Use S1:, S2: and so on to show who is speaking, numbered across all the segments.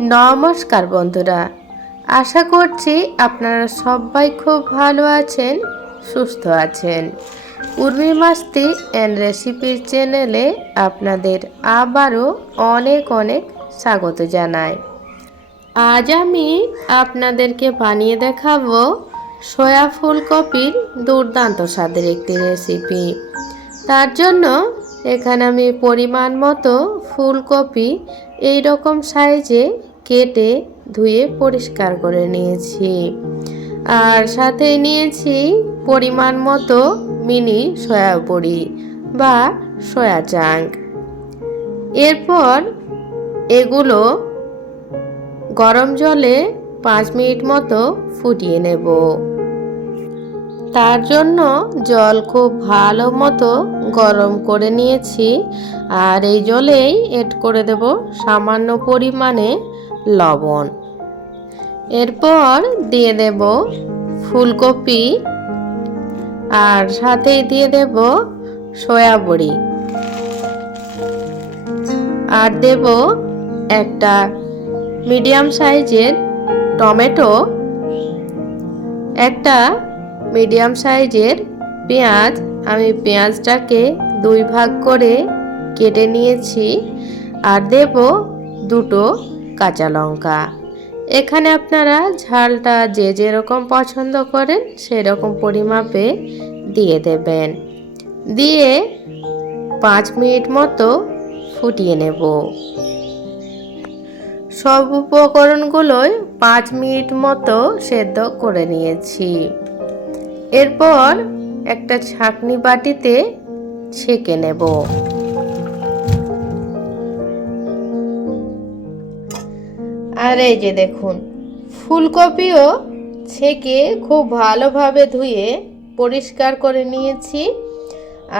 S1: নমস্কার বন্ধুরা। আশা করছি আপনারা সবাই খুব ভালো আছেন, সুস্থ আছেন। উর্মি মাস্তি অ্যান্ড রেসিপির চ্যানেলে আপনাদের আবারও অনেক অনেক স্বাগত জানাই। আজ আমি আপনাদেরকে বানিয়ে দেখাবো সয়া ফুলকপির দুর্দান্ত স্বাদের একটি রেসিপি। তার জন্য এখানে আমি পরিমাণ মতো ফুলকপি এই রকম সাইজে কেটে ধুয়ে পরিষ্কার করে নিয়েছি। আর সাথে নিয়েছি পরিমাণ মতো মিনি সয়া বড়ি বা সয়া চাঙ্ক এরপর এগুলো গরম জলে পাঁচ মিনিট মতো ফুটিয়ে নেব। তার জন্য জল খুব ভালো মতো গরম করে নিয়েছি। আর এই জলেই এড করে দেব সামান্য পরিমাণে লবণ। এরপর দিয়ে দেব ফুলকপি আর সাথেই দিয়ে দেব সয়া বড়ি। আর দেব একটা মিডিয়াম সাইজের টমেটো, একটা মিডিয়াম সাইজের পেঁয়াজ। আমি পেঁয়াজটাকে দুই ভাগ করে কেটে নিয়েছি। আর দেব দুটো কাঁচা লঙ্কা। এখানে আপনারা ঝালটা যে যেরকম পছন্দ করেন সেরকম পরিমাপে দিয়ে দেবেন। দিয়ে পাঁচ মিনিট মতো ফুটিয়ে নেব। সব উপকরণগুলোই পাঁচ মিনিট মতো সেদ্ধ করে নিয়েছি। এরপর একটা ছাঁকনি বাটিতে ছেঁকে নেব। আর এই যে দেখুন, ফুলকপিও ছেঁকে খুব ভালোভাবে ধুয়ে পরিষ্কার করে নিয়েছি।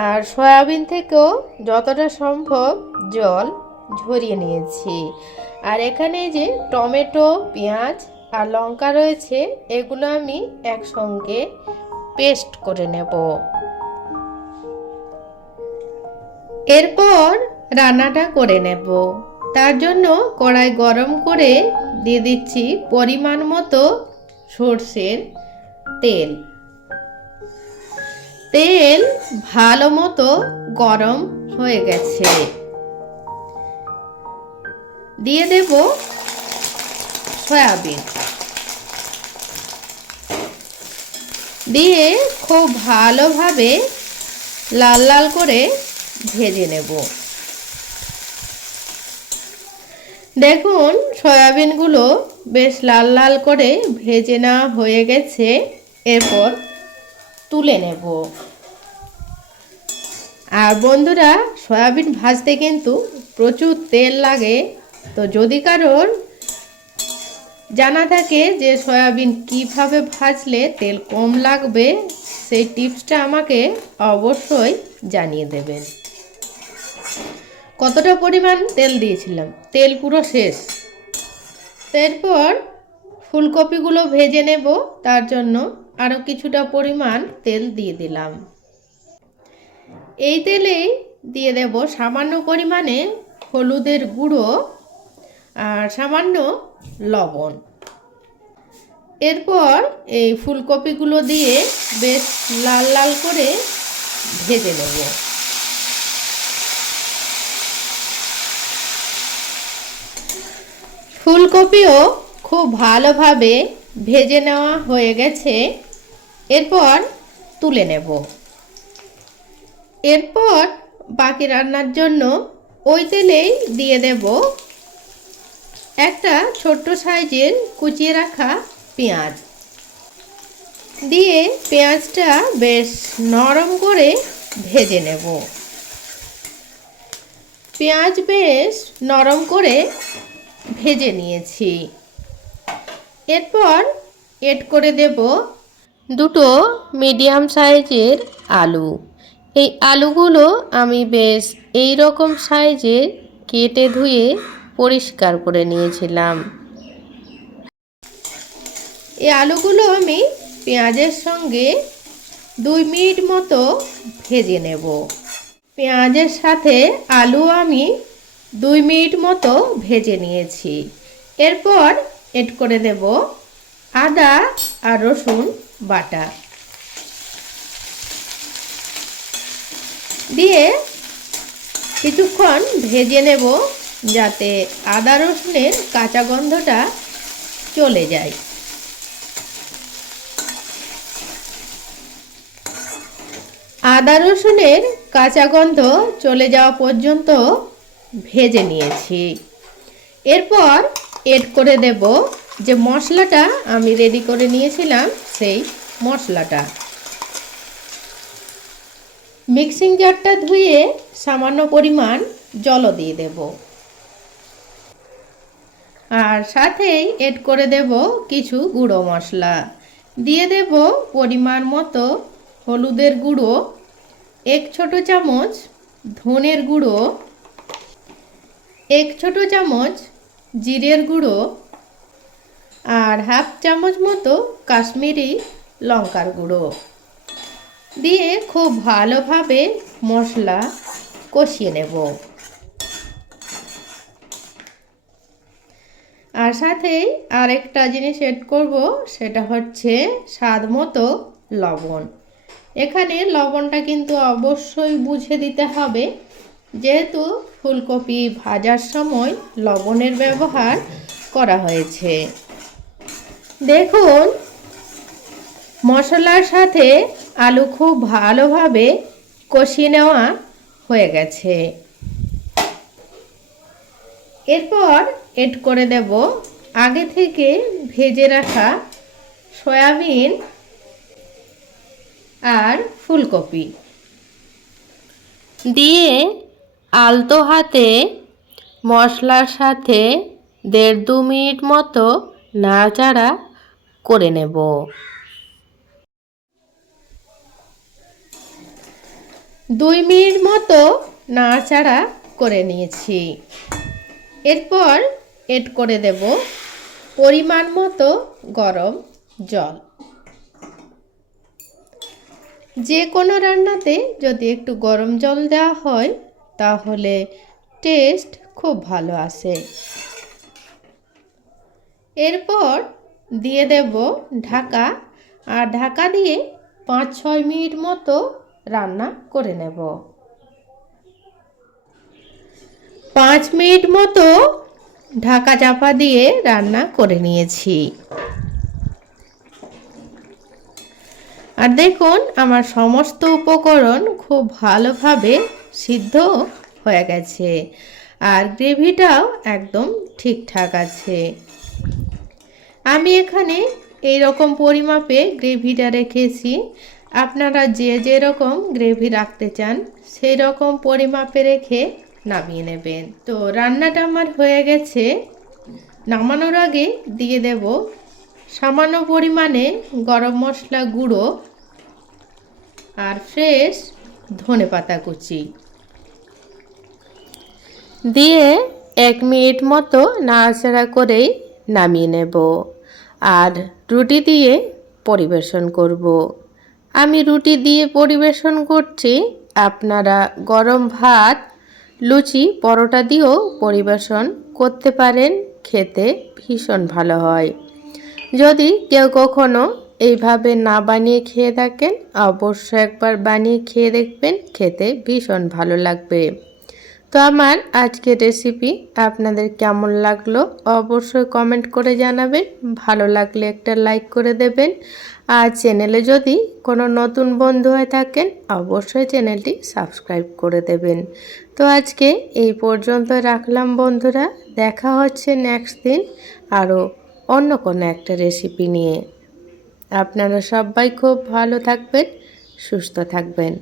S1: আর সয়াবিন থেকেও যতটা সম্ভব জল ঝরিয়ে নিয়েছি। আর এখানে যে টমেটো, পেঁয়াজ আর লঙ্কা রয়েছে, এগুলো আমি একসঙ্গে পেস্ট করে নেব। এরপর রান্নাটা করে নেব। তার জন্য কড়াই গরম করে দিয়ে দিচ্ছি পরিমাণ মতো সর্ষের তেল। তেল ভালো মতো গরম হয়ে গেছে। দিয়ে দেব সয়াবিন। দিয়ে খুব ভালোভাবে লাল লাল করে ভেজে নেব। দেখুন, সয়াবিনগুলো বেশ লাল লাল করে ভেজে নেওয়া হয়ে গেছে। এরপর তুলে নেব। আর বন্ধুরা, সয়াবিন ভাজতে কিন্তু প্রচুর তেল লাগে। তো যদি কারোর জানা থাকে যে সয়াবিন কীভাবে ভাজলে তেল কম লাগবে, সেই টিপসটা আমাকে অবশ্যই জানিয়ে দেবেন। কতটা পরিমাণ তেল দিয়েছিলাম? তেল পুরো শেষ। এরপর ফুলকপিগুলো ভেজে নেব, তার জন্য আরও কিছুটা পরিমাণ তেল দিয়ে দিলাম। এই তেলেই দিয়ে দেব সামান্য পরিমাণে হলুদের গুঁড়ো আর সামান্য লবণ। এরপর এই ফুলকপিগুলো দিয়ে বেশ লাল লাল করে ভেজে নেব। ফুলকপিও খুব ভালোভাবে ভেজে নেওয়া হয়ে গেছে। এরপর তুলে নেব। এরপর বাকি রান্নার জন্য ওই তেলেই দিয়ে দেব একটা ছোট্ট সাইজের কুচিয়ে রাখা পেঁয়াজ। দিয়ে পেঁয়াজটা বেশ নরম করে ভেজে নেব। পেঁয়াজ বেশ নরম করে ভেজে নিয়েছি। এরপর এড করে দেব দুটো মিডিয়াম সাইজের আলু। এই আলুগুলো আমি বেশ এই রকম সাইজের কেটে ধুয়ে পরিষ্কার করে নিয়েছিলাম। এই আলুগুলো আমি পেঁয়াজের সঙ্গে দুই মিনিট মতো ভেজে নেব। পেঁয়াজের সাথে আলু আমি দুই মিনিট মতো ভেজে নিয়েছি। এরপর এড করে দেব আদা আর রসুন বাটা। দিয়ে কিছুক্ষণ ভেজে নেব যাতে আদা রসুনের কাঁচা গন্ধটা চলে যায়। আদা রসুনের কাঁচা গন্ধ চলে যাওয়া পর্যন্ত ভেজে নিয়েছি। এরপর এড করে দেব যে মশলাটা আমি রেডি করে নিয়েছিলাম, সেই মশলাটা। মিক্সিং জারটা ধুয়ে সামান্য পরিমাণ জলও দিয়ে দেব। আর সাথেই এড করে দেব কিছু গুঁড়ো মশলা। দিয়ে দেব পরিমাণ মতো হলুদের গুঁড়ো, এক ছোট চামচ ধনের গুঁড়ো এক ছোট চামচ জিরের গুঁড়ো আর হাফ চামচ মতো কাশ্মীরি লঙ্কার গুঁড়ো। দিয়ে খুব ভালোভাবে মশলা কষিয়ে নেব। আর সাথেই আরেকটা জিনিস এড করব, সেটা হচ্ছে স্বাদ মতো লবণ। এখানে লবণটা কিন্তু অবশ্যই বুঝে দিতে হবে, যেহেতু ফুলকপি ভাজার সময় লবণের ব্যবহার করা হয়েছে। দেখুন, মশলার সাথে আলু খুব ভালোভাবে কষিয়ে নেওয়া হয়ে গেছে। এরপর এড করে দেব আগে থেকে ভেজে রাখা সয়াবিন আর ফুলকপি। দিয়ে আলতো হাতে মশলার সাথে দেড় দু মিনিট মতো নাড়াচাড়া করে নেব। দুই মিনিট মতো নাড়াচাড়া করে নিয়েছি। এরপর এড করে দেব পরিমাণ মতো গরম জল। যে কোনো রান্নাতে যদি একটু গরম জল দেওয়া হয় তাহলে টেস্ট খুব ভালো আসে এরপর দিয়ে দেব ঢাকা আর ঢাকা দিয়ে পাঁচ ছয় মিনিট মতো রান্না করে নেব। পাঁচ মিনিট মতো ঢাকা চাপা দিয়ে রান্না করে নিয়েছি। আর দেখুন, আমার সমস্ত উপকরণ খুব ভালোভাবে সিদ্ধ হয়ে গেছে। আর গ্রেভিটাও একদম ঠিকঠাক আছে। আমি এখানে এই রকম পরিমাপে গ্রেভিটা রেখেছি। আপনারা যে যেরকম গ্রেভি রাখতে চান সেই রকম পরিমাপে রেখে নামিয়ে নেবেন। তো রান্নাটা আমার হয়ে গেছে। নামানোর আগে দিয়ে দেব সামান্য পরিমাণে গরম মশলা গুঁড়ো আর ফ্রেশ ধনে পাতা কুচি। দিয়ে এক মিনিট মতো নাড়াচাড়া করেই নামিয়ে নেব আর রুটি দিয়ে পরিবেশন করব। আমি রুটি দিয়ে পরিবেশন করছি। আপনারা গরম ভাত, লুচি, পরোটা দিয়েও পরিবেশন করতে পারেন। খেতে ভীষণ ভালো হয়। যদি কেউ কখনো এইভাবে না বানিয়ে খেয়ে থাকেন অবশ্যই একবার বানিয়ে খেয়ে দেখবেন খেতে ভীষণ ভালো লাগবে। তো আমার আজকের রেসিপি আপনাদের কেমন লাগল অবশ্যই কমেন্ট করে জানাবেন, ভালো লাগলে একটা লাইক করে দেবেন। আর চ্যানেলে যদি কোনো নতুন বন্ধু হয়ে থাকেন, অবশ্যই চ্যানেলটি সাবস্ক্রাইব করে দেবেন। তো আজকে এই পর্যন্ত রাখলাম বন্ধুরা, দেখা হচ্ছে নেক্সট দিন আরও অন্য কোনো একটা রেসিপি নিয়ে। আপনারা সবাই খুব ভালো থাকবেন সুস্থ থাকবেন।